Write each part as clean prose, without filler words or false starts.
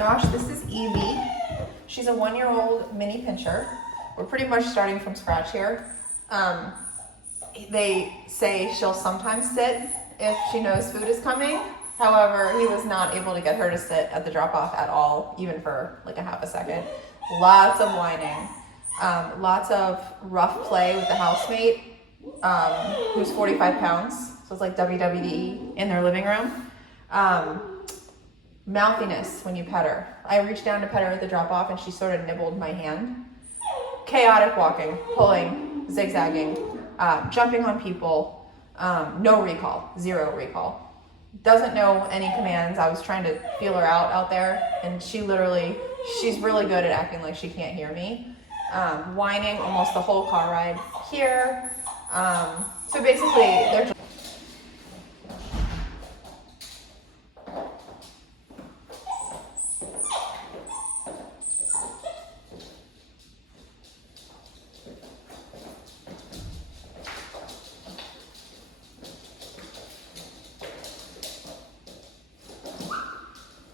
Josh, this is Eevee. She's a 1-year-old mini pinscher. We're pretty much starting from scratch here. They say she'll sometimes sit if she knows food is coming. However, he was not able to get her to sit at the drop-off at all, even for like a half a second. Lots of whining. Lots of rough play with the housemate, who's 45 pounds. So it's like WWE in their living room. Mouthiness when you pet her. I reached down to pet her at the drop-off and she sort of nibbled my hand. Chaotic walking, pulling, zigzagging, jumping on people, no recall, 0 recall. Doesn't know any commands. I was trying to feel her out there, and she's really good at acting like she can't hear me. Whining almost the whole car ride here. So basically, they're just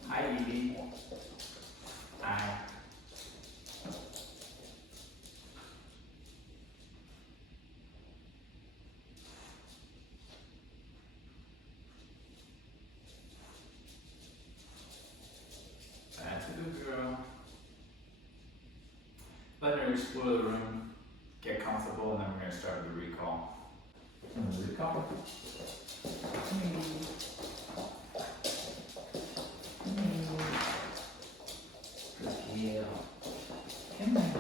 Hi, Eevee. Hi. That's a good girl. Let her explore the room, get comfortable, and then we're going to start the recall. Recall. Yeah. Come here.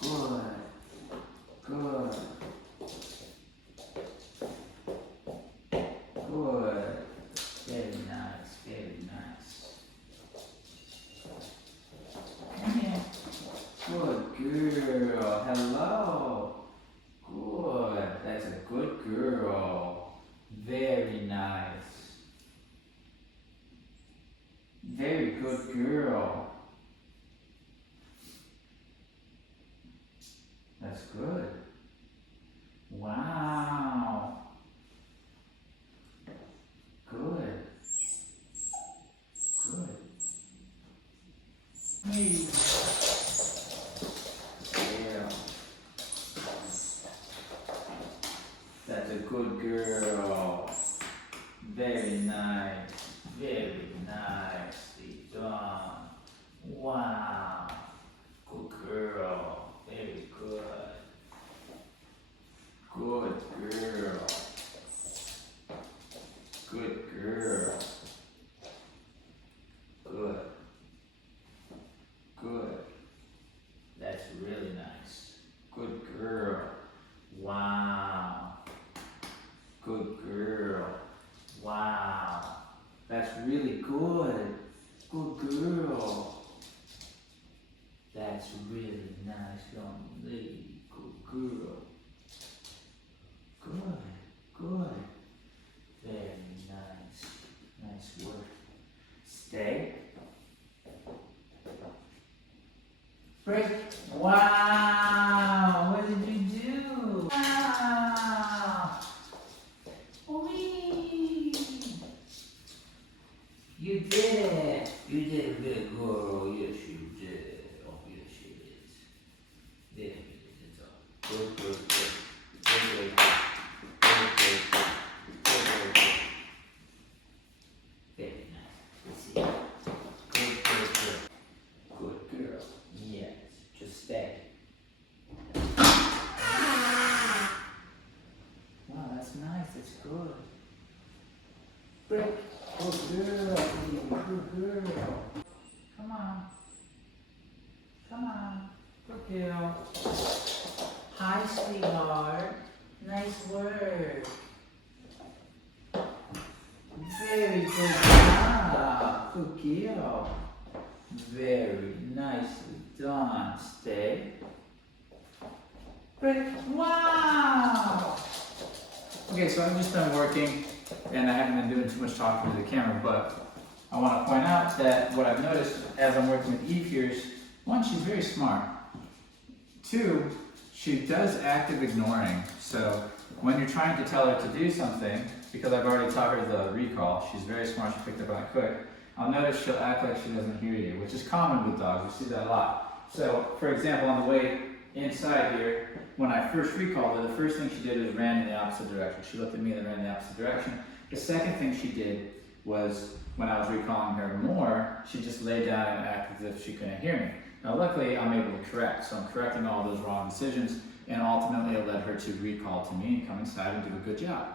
Good. Good. Good. Very nice. Very nice. Come here. Good girl. Hello. Good. That's a good girl. Very nice. Very good girl. That's good. Wow. Good. Good. Hey. Yeah. That's a good girl. Very nice. Very nicely done. Wow. Good girl. Very good. Good girl. Good girl. Good. Good. That's really nice. Good girl. Wow. Good girl. Wow. That's really good. Good girl. That's really nice, young lady. Good girl. Good. Good. Very nice. Nice work. Stay. Break. Wow. What did you do? Wow. Whee. You did it. You did a good girl. Yes, you did. Oh, yes, you did. There it is. It's all. Good, good, good. Good, good, good. Good, good, good. Good, good, good. Very nice. Let's see. Good, good, good. Good girl. Yes. Just stay. Wow, that's nice. That's good. Break. Good girl. Good girl. Come on. Come on. Good girl. Hi, sweetheart. Nice work. Very good job. Good girl. Very nicely done. Stay. Break. Wow. Okay, so I've just been working and I haven't been doing too much talking to the camera, but I want to point out that what I've noticed as I'm working with Eve here is, one, she's very smart. 2, she does active ignoring. So when you're trying to tell her to do something, because I've already taught her the recall, she's very smart, she picked up on it quick, I'll notice she'll act like she doesn't hear you, which is common with dogs, you see that a lot. So, for example, on the way inside here, when I first recalled her, the first thing she did was ran in the opposite direction. She looked at me and then ran in the opposite direction. The second thing she did was, when I was recalling her more, she just lay down and acted as if she couldn't hear me. Now luckily I'm able to correct, so I'm correcting all those wrong decisions, and ultimately it led her to recall to me and come inside and do a good job.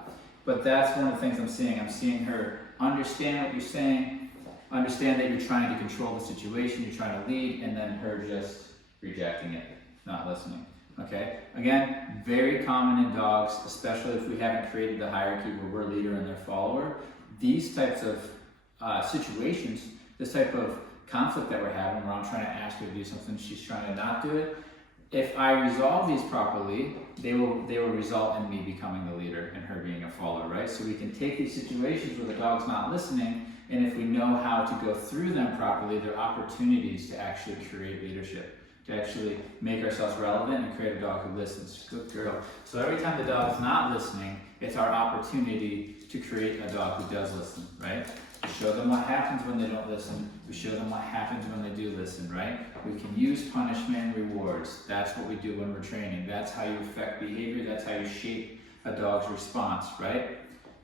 But that's one of the things I'm seeing. I'm seeing her understand what you're saying, understand that you're trying to control the situation, you're trying to lead, and then her just rejecting it, not listening. Okay? Again, very common in dogs, especially if we haven't created the hierarchy where we're leader and they're follower. These types of situations, this type of conflict that we're having where I'm trying to ask her to do something, she's trying to not do it. If I resolve these properly, they will result in me becoming the leader and her being a follower, right? So we can take these situations where the dog's not listening, and if we know how to go through them properly, they're opportunities to actually create leadership, to actually make ourselves relevant and create a dog who listens. Good girl. So every time the dog is not listening, it's our opportunity to create a dog who does listen, right? We show them what happens when they don't listen. We show them what happens when they do listen, right? We can use punishment and rewards. That's what we do when we're training. That's how you affect behavior. That's how you shape a dog's response, right?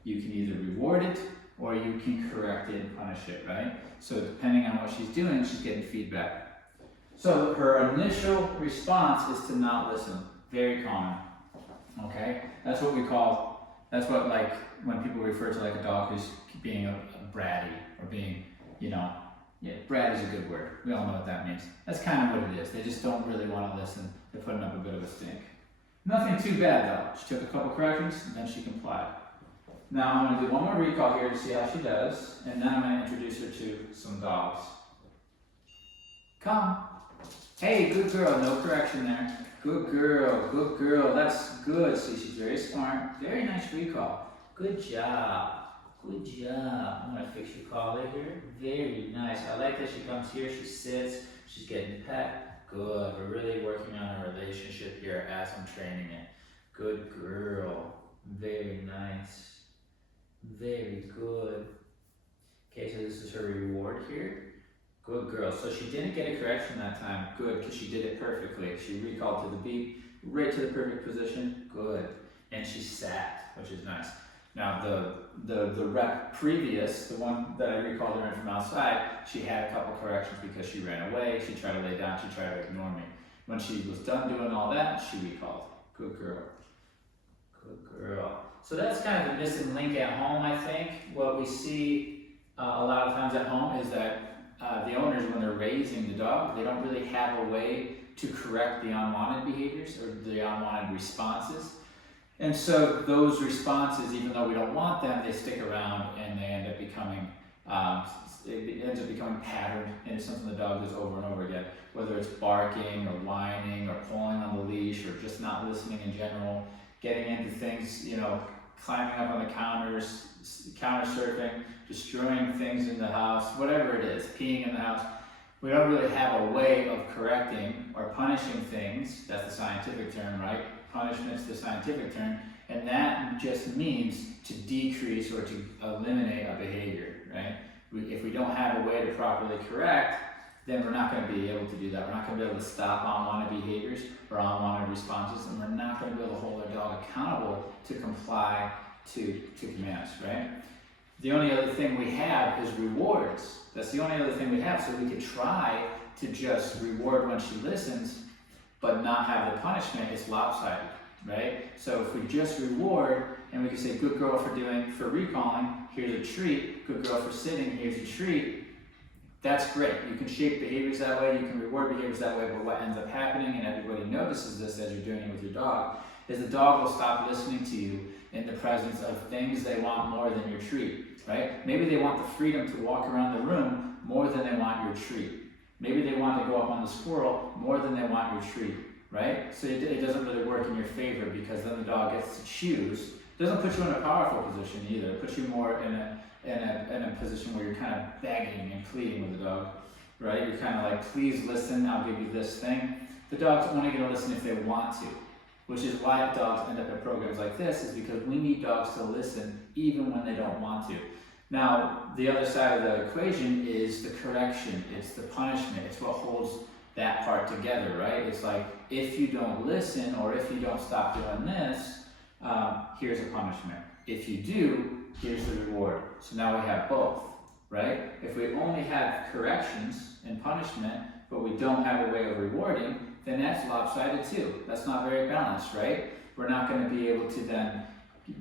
You can either reward it or you can correct it and punish it, right? So depending on what she's doing, she's getting feedback. So her initial response is to not listen. Very common, okay? That's what we call, that's what like when people refer to like a dog who's being a bratty or being, you know, yeah, brat is a good word. We all know what that means. That's kind of what it is. They just don't really want to listen. They're putting up a bit of a stink. Nothing too bad though. She took a couple corrections and then she complied. Now I'm going to do one more recall here to see how she does, and then I'm going to introduce her to some dogs. Come. Hey, good girl. No correction there. Good girl. Good girl. That's good. See, she's very smart. Very nice recall. Good job. Good job. I'm going to fix your collar here. Very nice. I like that she comes here, she sits, she's getting pet. Good. We're really working on a relationship here as I'm training it. Good girl. Very nice. Very good. Okay, so this is her reward here. Good girl. So she didn't get a correction that time. Good, because she did it perfectly. She recalled to the beat, right to the perfect position. Good. And she sat, which is nice. Now the rep previous, the one that I recalled her in from outside, she had a couple corrections because she ran away, she tried to lay down, she tried to ignore me. When she was done doing all that, she recalled. Good girl. Good girl. So that's kind of the missing link at home, I think. What we see a lot of times at home is that the owners, when they're raising the dog, they don't really have a way to correct the unwanted behaviors or the unwanted responses. And so those responses, even though we don't want them, they stick around and they end up becoming, it ends up becoming patterned into something the dog does over and over again. Whether it's barking or whining or pulling on the leash or just not listening in general, getting into things, you know, climbing up on the counters, counter surfing, destroying things in the house, whatever it is, peeing in the house. We don't really have a way of correcting or punishing things. That's the scientific term, right? Punishment's the scientific term, and that just means to decrease or to eliminate a behavior, right? If we don't have a way to properly correct, then we're not going to be able to do that. We're not going to be able to stop unwanted behaviors or unwanted responses, and we're not going to be able to hold our dog accountable to comply to commands, right? The only other thing we have is rewards. That's the only other thing we have, so we could try to just reward when she listens, but not have the punishment. It's lopsided, right? So if we just reward and we can say, good girl for recalling, here's a treat, good girl for sitting, here's a treat, that's great. You can shape behaviors that way, you can reward behaviors that way, but what ends up happening, and everybody notices this as you're doing it with your dog, is the dog will stop listening to you in the presence of things they want more than your treat, right? Maybe they want the freedom to walk around the room more than they want your treat. Maybe they want to go up on the squirrel more than they want your treat, right? So it doesn't really work in your favor because then the dog gets to choose. It doesn't put you in a powerful position either. It puts you more in a position where you're kind of begging and pleading with the dog, right? You're kind of like, please listen, I'll give you this thing. The dog's only going to listen if they want to, which is why dogs end up at programs like this, is because we need dogs to listen even when they don't want to. Now, the other side of the equation is the correction, it's the punishment, it's what holds that part together, right? It's like, if you don't listen or if you don't stop doing this, here's a punishment. If you do, here's the reward. So now we have both, right? If we only have corrections and punishment, but we don't have a way of rewarding, then that's lopsided too. That's not very balanced, right? We're not going to be able to then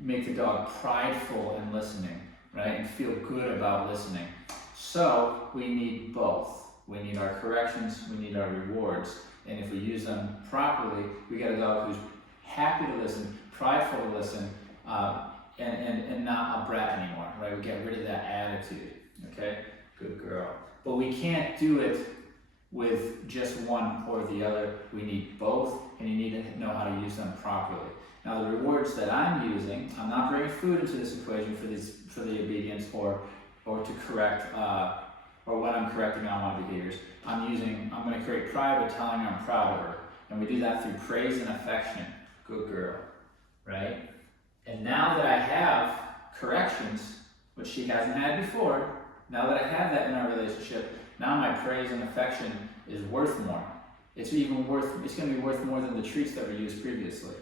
make the dog prideful in listening, right? And feel good about listening. So we need both. We need our corrections, we need our rewards. And if we use them properly, we get a dog who's happy to listen, prideful to listen, and not a brat anymore, right? We get rid of that attitude, okay? Good girl. But we can't do it with just one or the other. We need both, and you need to know how to use them properly. Now the rewards that I'm using, I'm not bringing food into this equation for the obedience or to correct, or when I'm correcting unwanted behaviors. I'm going to create pride by telling her I'm proud of her. And we do that through praise and affection. Good girl, right? And now that I have corrections, which she hasn't had before, now that I have that in our relationship, now my praise and affection is worth more. It's going to be worth more than the treats that were used previously.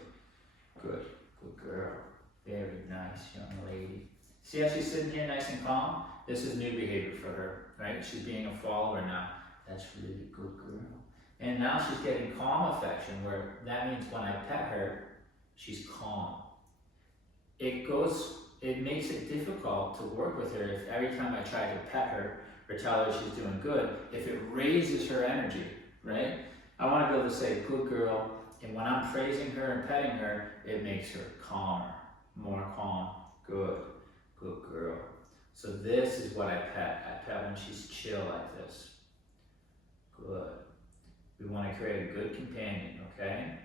Good girl. Very nice young lady. See how she's sitting here nice and calm? This is new behavior for her, right? She's being a follower now. That's really good girl. And now she's getting calm affection, where that means when I pet her, she's calm. It makes it difficult to work with her if every time I try to pet her or tell her she's doing good, if it raises her energy, right? I want to be able to say, good girl, and when I'm praising her and petting her, it makes her calmer, more calm. Good girl. So this is what I pet. I pet when she's chill like this. Good. We want to create a good companion, okay?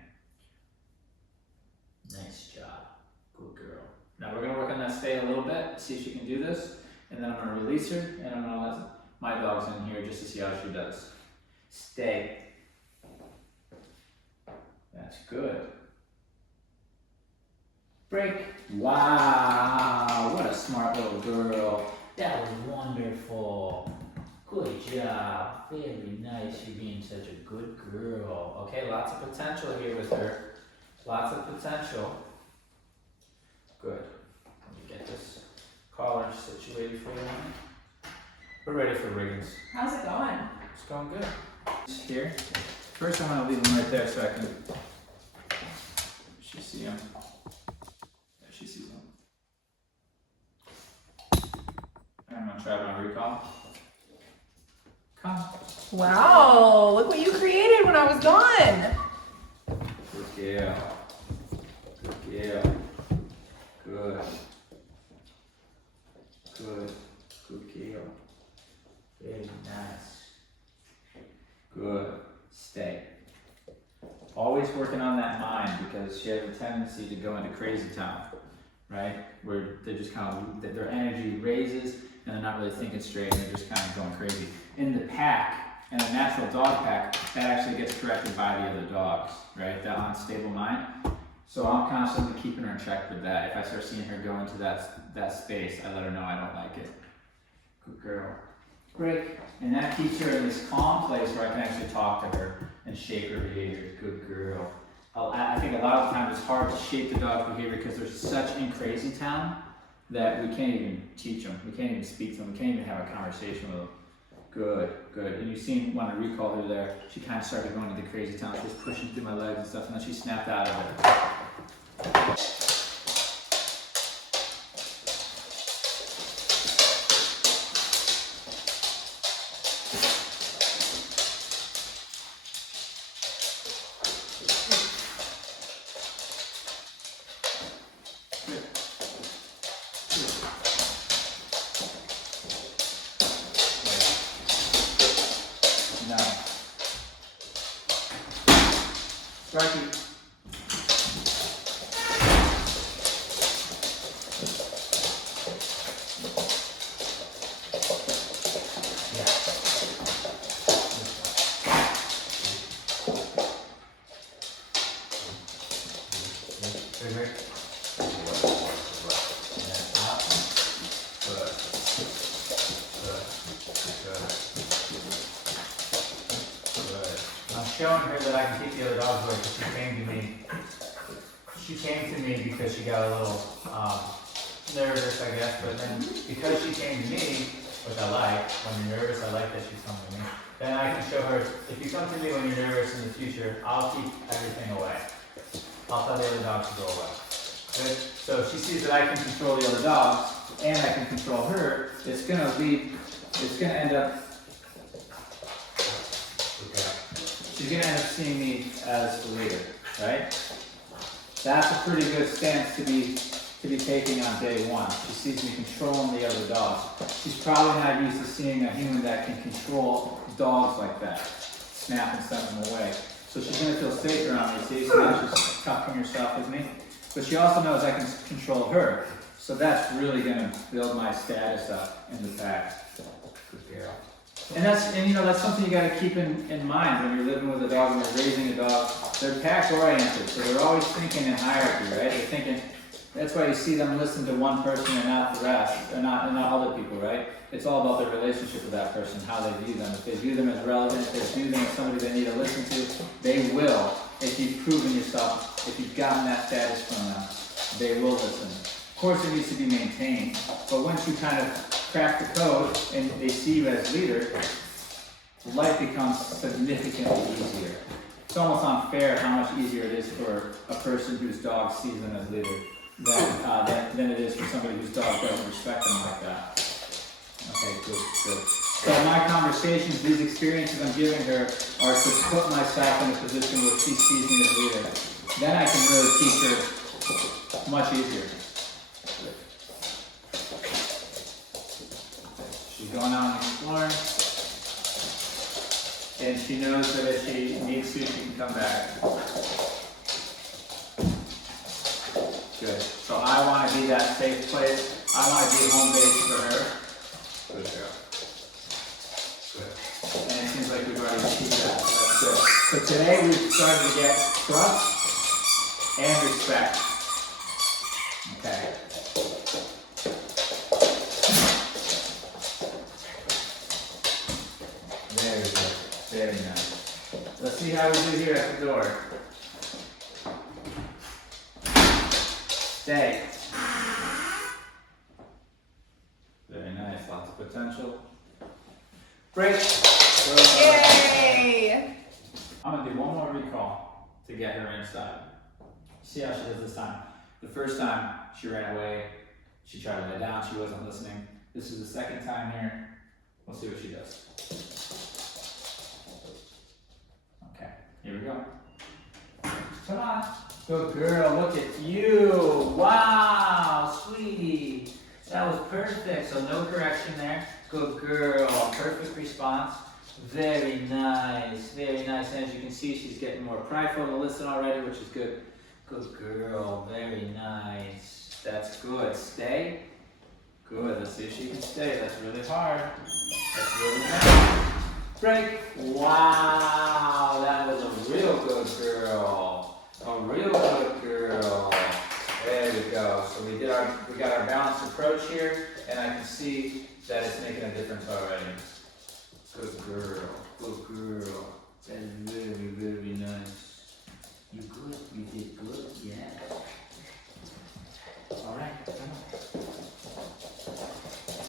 Nice job. Good girl. Now we're going to work on that stay a little bit, see if she can do this, and then I'm going to release her, and I'm going to let my dogs in here just to see how she does. Stay. That's good. Break. Wow, what a smart little girl. That was wonderful. Good job. Very nice. You're being such a good girl. Okay, lots of potential here with her. Lots of potential. Good. Let me get this collar situated for you. We're ready for riggings. How's it going? It's going good. Here. First I'm going to leave them right there so I can see them. There, she sees them. And I'm going to try my recall. Come. Wow, look what you created when I was gone. Good girl. Good girl. Good. Good. Good girl. Very nice. Good. Stay. Always working on that mind, because she has a tendency to go into crazy town, right? Where they just kind of, their energy raises and they're not really thinking straight and they're just kind of going crazy. In the pack, in a natural dog pack, that actually gets corrected by the other dogs, right? That unstable mind. So I'm constantly keeping her in check with that. If I start seeing her go into that space, I let her know I don't like it. Good girl. Break. And that keeps her in this calm place where I can actually talk to her and shape her behavior. Good girl. I think a lot of times it's hard to shape the dog's behavior because they're such in crazy town that we can't even teach them. We can't even speak to them. We can't even have a conversation with them. Good, good. And you've seen when I recalled her there, she kind of started going into the crazy town. She was pushing through my legs and stuff, and then she snapped out of it. Strikey. showing her that I can keep the other dogs away because she came to me. She came to me because she got a little nervous, I guess, but then because she came to me, which I like, when you're nervous, I like that she's coming to me, then I can show her, if you come to me when you're nervous in the future, I'll keep everything away. I'll tell the other dogs to go away. Good? So she sees that I can control the other dogs, and I can control her, it's gonna end up, she's gonna end up seeing me as the leader, right? That's a pretty good stance to be taking on day one. She sees me controlling the other dogs. She's probably not used to seeing a human that can control dogs like that, snap and send them away. So she's gonna feel safe around me. See, so now she's cuffing herself with me. But she also knows I can control her. So that's really gonna build my status up in the pack. Good girl. And that's something you gotta keep in mind when you're living with a dog and you're raising a dog. They're pack oriented, so they're always thinking in hierarchy, right? They're thinking, that's why you see them listen to one person and not the rest, or not other people, right? It's all about their relationship with that person, how they view them. If they view them as relevant, if they view them as somebody they need to listen to, they will. If you've proven yourself, if you've gotten that status from them, they will listen. Of course, it needs to be maintained, but once you kind of crack the code and they see you as leader, life becomes significantly easier. It's almost unfair how much easier it is for a person whose dog sees them as leader than it is for somebody whose dog doesn't respect them like that. Okay, good. So my conversations, these experiences I'm giving her are to put myself in a position where she sees me as leader. Then I can really teach her much easier. She's going out and exploring. And she knows that if she needs to, she can come back. Good. So I want to be that safe place. I want to be home base for her. Good girl. Good. And it seems like we've already achieved that. That's good. So today we've started to get trust and respect. Okay. Very good. Very nice. Let's see how we do here at the door. Stay. Very nice. Lots of potential. Break. Yay! I'm going to do one more recall to get her inside. See how she does this time. The first time, she ran away. She tried to lay down. She wasn't listening. This is the second time here. We'll see what she does. Okay, here we go. Come on. Good girl, look at you. Wow, sweetie. That was perfect, so no correction there. Good girl, perfect response. Very nice, very nice. And as you can see, she's getting more prideful to listen already, which is good. Good girl, very nice. That's good. Stay. Good, let's see if she can stay. That's really hard. That's really hard. Break. Wow, that was a real good girl. A real good girl. There we go. So we got our balanced approach here, and I can see that it's making a difference already. Good girl. Good girl. That's very, very nice. You good? You did good? Yeah. All right. Come on.